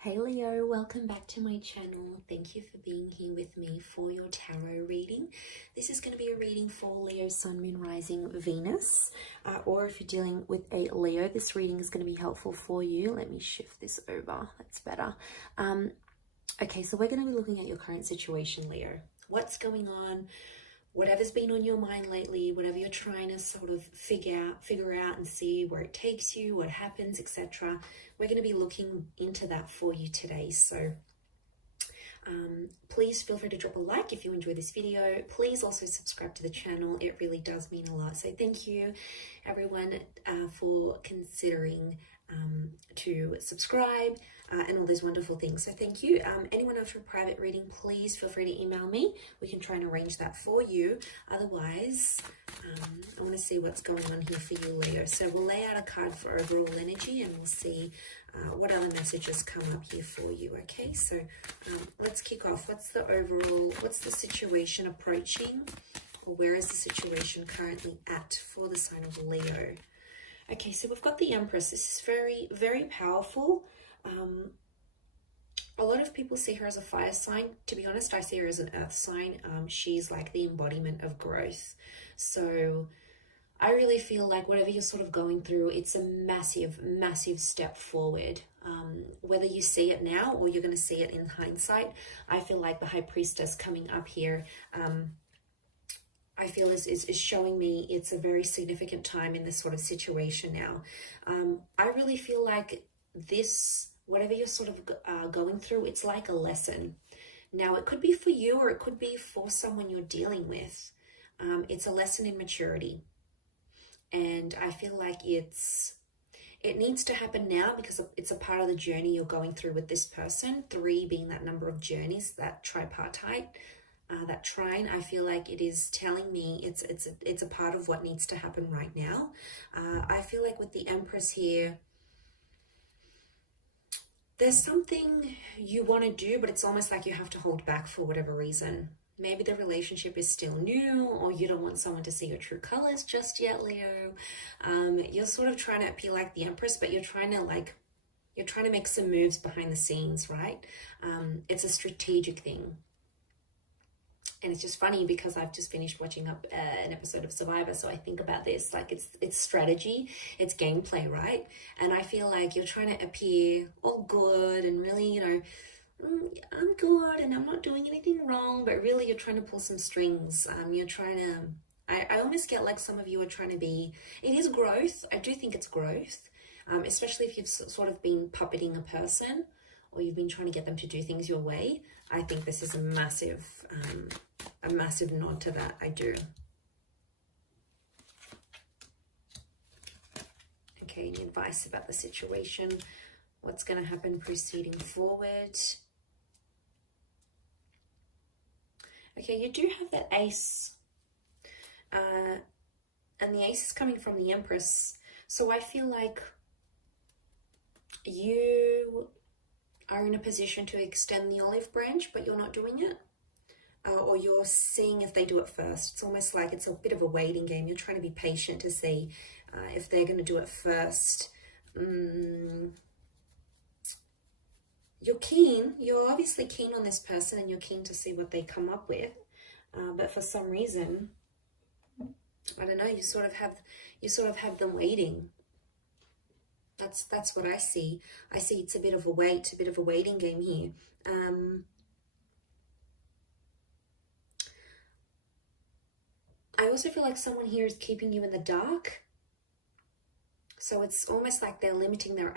Hey Leo, welcome back to my channel. Thank you for being here with me for your tarot reading. This is going to be a reading for Leo, Sun, Moon, Rising, Venus. Or if you're dealing with a Leo, this reading is going to be helpful for you. Let me shift this over. That's better. Okay, so we're going to be looking at your current situation, Leo. What's going on? Whatever's been on your mind lately, whatever you're trying to sort of figure out and see where it takes you, what happens, etc. We're going to be looking into that for you today. So please feel free to drop a like if you enjoy this video. Please also subscribe to the channel. It really does mean a lot. So thank you everyone for considering to subscribe and all those wonderful things. So thank you. Anyone after a private reading, please feel free to email me. We can try and arrange that for you. Otherwise, I want to see what's going on here for you, Leo. So we'll lay out a card for overall energy and we'll see what other messages come up here for you. Okay, so let's kick off. What's the situation approaching, or where is the situation currently at for the sign of Leo? Okay, so we've got the Empress. This is very, very powerful. A lot of people see her as a fire sign. To be honest, I see her as an earth sign. She's like the embodiment of growth. So I really feel like whatever you're sort of going through, it's a massive, massive step forward. Whether you see it now or you're going to see it in hindsight, I feel like the High Priestess coming up here, I feel is showing me it's a very significant time in this sort of situation now. I really feel like this, whatever you're sort of going through, it's like a lesson. Now, it could be for you or it could be for someone you're dealing with. It's a lesson in maturity. And I feel like it needs to happen now because it's a part of the journey you're going through with this person. 3 being that number of journeys, that tripartite. That trine, I feel like it is telling me it's a part of what needs to happen right now. I feel like with the Empress here, there's something you want to do, but it's almost like you have to hold back for whatever reason. Maybe the relationship is still new, or you don't want someone to see your true colors just yet, Leo. You're sort of trying to appear like the Empress, but you're trying to make some moves behind the scenes, right? It's a strategic thing. And it's just funny because I've just finished watching an episode of Survivor, so I think about this, like it's strategy, it's gameplay, right? And I feel like you're trying to appear all good and really, you know, I'm good and I'm not doing anything wrong, but really you're trying to pull some strings. You're trying to, I almost get like some of you are trying to be, it is growth. I do think it's growth, especially if you've sort of been puppeting a person or you've been trying to get them to do things your way. I think this is a massive nod to that. I do. Okay, any advice about the situation? What's going to happen proceeding forward? Okay, you do have that Ace. And the Ace is coming from the Empress. So I feel like you are in a position to extend the olive branch, but you're not doing it. Or you're seeing if they do it first. It's almost like it's a bit of a waiting game. You're trying to be patient to see if they're going to do it first. You're keen. You're obviously keen on this person and you're keen to see what they come up with. But for some reason, I don't know, you sort of have them waiting. That's what I see. I see it's a bit of a waiting game here. I also feel like someone here is keeping you in the dark. So it's almost like they're limiting their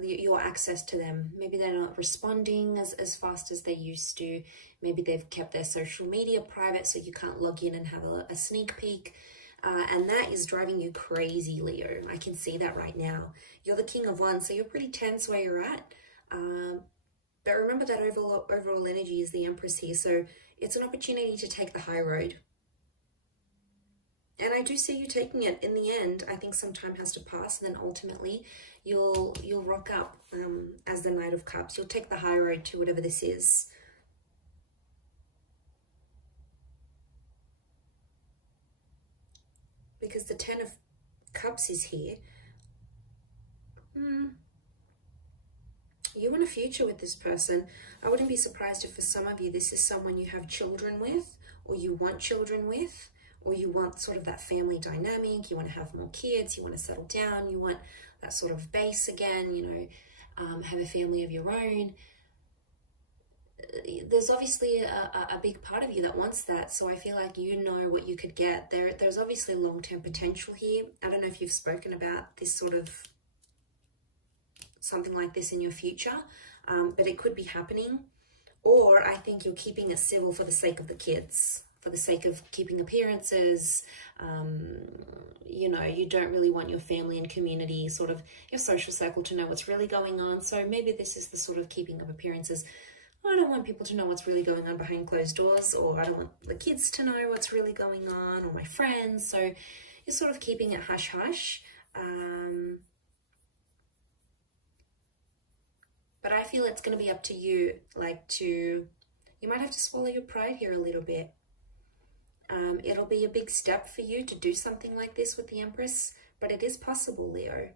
your access to them. Maybe they're not responding as fast as they used to. Maybe they've kept their social media private so you can't log in and have a sneak peek. And that is driving you crazy, Leo. I can see that right now. You're the King of Wands, so you're pretty tense where you're at. But remember that overall energy is the Empress here. So it's an opportunity to take the high road. And I do see you taking it in the end. I think some time has to pass, and then ultimately you'll rock up as the Knight of Cups. You'll take the high road to whatever this is. Because the 10 of Cups is here. You want a future with this person. I wouldn't be surprised if for some of you this is someone you have children with, or you want children with, or you want sort of that family dynamic. You want to have more kids, you want to settle down, you want that sort of base again, you know, have a family of your own. There's obviously a big part of you that wants that, so I feel like you know what you could get. There's obviously long-term potential here. I don't know if you've spoken about this sort of something like this in your future, but it could be happening. Or I think you're keeping it civil for the sake of the kids, for the sake of keeping appearances. You know, you don't really want your family and community, sort of your social circle, to know what's really going on. So maybe this is the sort of keeping of appearances. I don't want people to know what's really going on behind closed doors, or I don't want the kids to know what's really going on, or my friends. So you're sort of keeping it hush-hush. But I feel it's going to be up to you, you might have to swallow your pride here a little bit. It'll be a big step for you to do something like this with the Empress, but it is possible, Leo.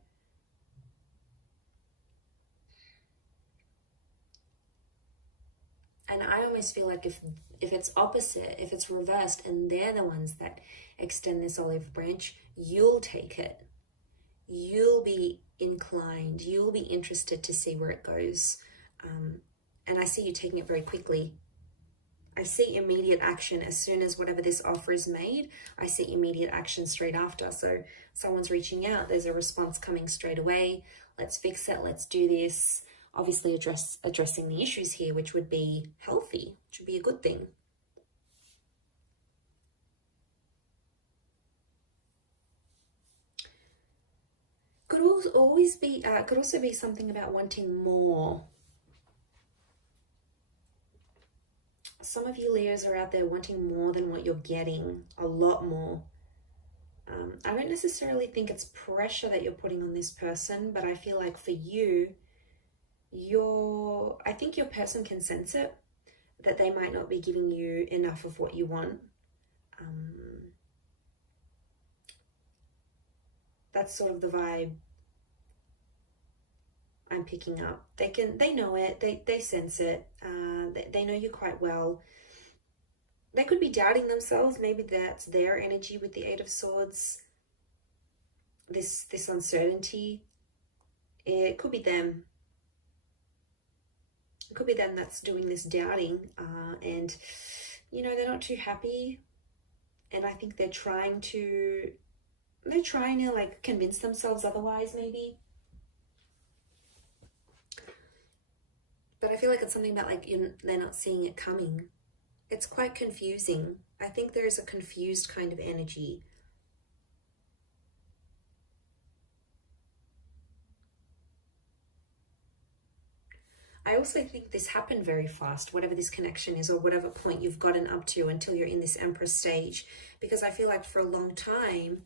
And I almost feel like if it's opposite, if it's reversed, and they're the ones that extend this olive branch, you'll take it. You'll be inclined, you'll be interested to see where it goes. And I see you taking it very quickly. I see immediate action as soon as whatever this offer is made. I see immediate action straight after. So someone's reaching out, there's a response coming straight away. Let's fix it, let's do this. Obviously addressing the issues here, which would be healthy, which would be a good thing. Could also be something about wanting more. Some of you Leos are out there wanting more than what you're getting, a lot more. I don't necessarily think it's pressure that you're putting on this person, but I feel like for you, I think your person can sense it, that they might not be giving you enough of what you want. That's sort of the vibe I'm picking up. They know it, they sense it, they know you quite well. They could be doubting themselves. Maybe that's their energy with the Eight of Swords, this uncertainty. It could be them. It could be them that's doing this doubting, and you know, they're not too happy, and I think they're trying to like convince themselves otherwise, maybe. But I feel like it's something about like they're not seeing it coming. It's quite confusing. I think there is a confused kind of energy. I also think this happened very fast, whatever this connection is, or whatever point you've gotten up to until you're in this Empress stage, because I feel like for a long time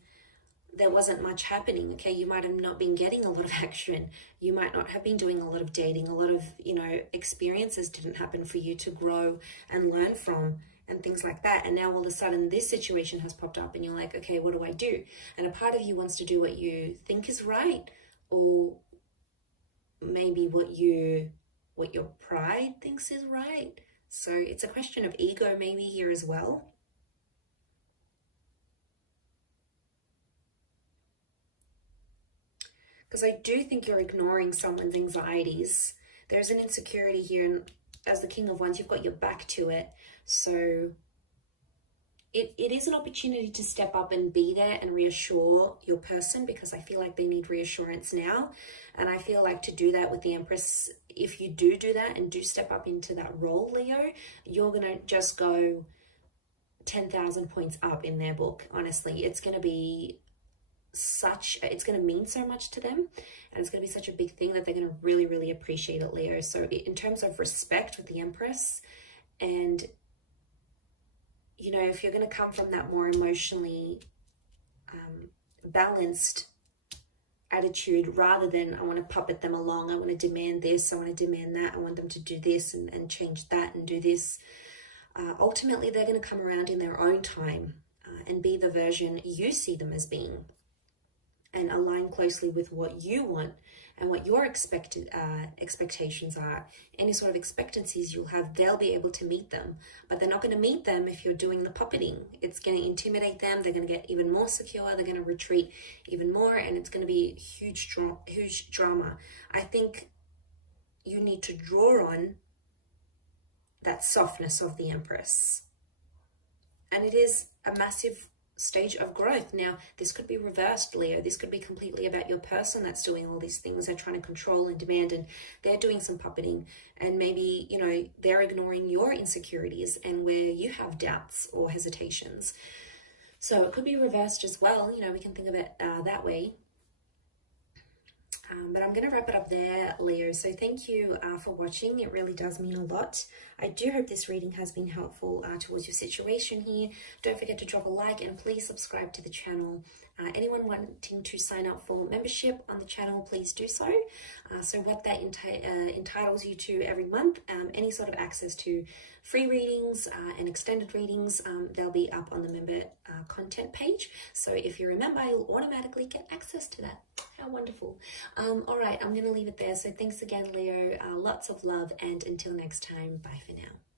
there wasn't much happening. Okay, you might have not been getting a lot of action, you might not have been doing a lot of dating, a lot of, you know, experiences didn't happen for you to grow and learn from and things like that. And now all of a sudden this situation has popped up and you're like, okay, what do I do? And a part of you wants to do what you think is right, or maybe what your pride thinks is right. So it's a question of ego maybe here as well. Because I do think you're ignoring someone's anxieties. There's an insecurity here, and as the King of Wands, you've got your back to it. So it is an opportunity to step up and be there and reassure your person, because I feel like they need reassurance now. And I feel like to do that with the Empress, if you do that and do step up into that role, Leo, you're going to just go 10,000 points up in their book. Honestly, it's going to be it's going to mean so much to them, and it's going to be such a big thing that they're going to really, really appreciate it, Leo. So in terms of respect with the Empress, and you know, if you're going to come from that more emotionally balanced attitude, rather than I want to puppet them along, I want to demand this, I want to demand that, I want them to do this and change that and do this, ultimately they're going to come around in their own time and be the version you see them as being, and align closely with what you want and what your expectations are, any sort of expectancies you'll have, they'll be able to meet them. But they're not going to meet them if you're doing the puppeting. It's going to intimidate them. They're going to get even more secure. They're going to retreat even more, and it's going to be huge drama. I think you need to draw on that softness of the Empress. And it is a massive stage of growth. Now, this could be reversed, Leo. This could be completely about your person that's doing all these things. They're trying to control and demand, and they're doing some puppeting, and maybe, you know, they're ignoring your insecurities and where you have doubts or hesitations. So it could be reversed as well. You know, we can think of it that way. But I'm going to wrap it up there, Leo. So thank you for watching. It really does mean a lot. I do hope this reading has been helpful towards your situation here. Don't forget to drop a like and please subscribe to the channel. Anyone wanting to sign up for membership on the channel, please do so. So what that entitles you to every month, any sort of access to free readings and extended readings, they'll be up on the member content page. So if you're a member, you'll automatically get access to that. How wonderful. All right, I'm going to leave it there. So thanks again, Leo. Lots of love, and until next time, bye for now.